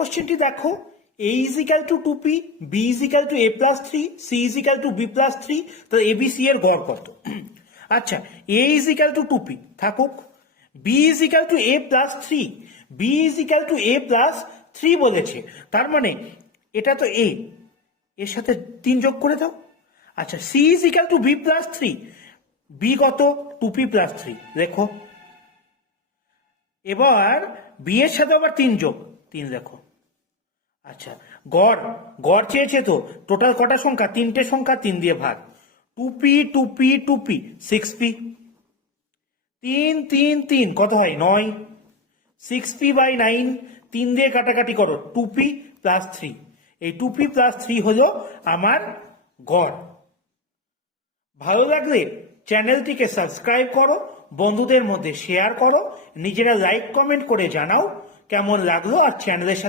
কোশ্চেনটি দেখো, a is equal to 2p, b is equal to a plus 3, c is equal to b plus 3, তো abc এর গড় কত? আচ্ছা, a is equal to 2p থাকুক, b is equal to a plus 3, b is equal to a plus 3 বলেছে, তার মানে এটা তো a, এর সাথে 3 যোগ করে দাও। আচ্ছা, c is equal to b plus 3, b কত? 2p plus 3, দেখো। এবার b এর সাথে আবার 3 যোগ, 3 দেখো। আচ্ছা, গড় গড় চেয়েছে তো, টোটাল কটা সংখ্যা? 3টে সংখ্যা, 3 দিয়ে ভাগ, 2p 2p 2p 6p, 3 3 3 কত হয়? 9, 6p বাই 9, 3 দিয়ে কাটাকাটি করো, 2p প্লাস 3, এই 2p প্লাস 3 হলো আমার গড়। ভালো লাগলে চ্যানেলটিকে সাবস্ক্রাইব করো, বন্ধুদের মধ্যে শেয়ার করো, নিজেরা লাইক কমেন্ট করে জানাও কেমন লাগলো, আর চ্যানেলের সাথে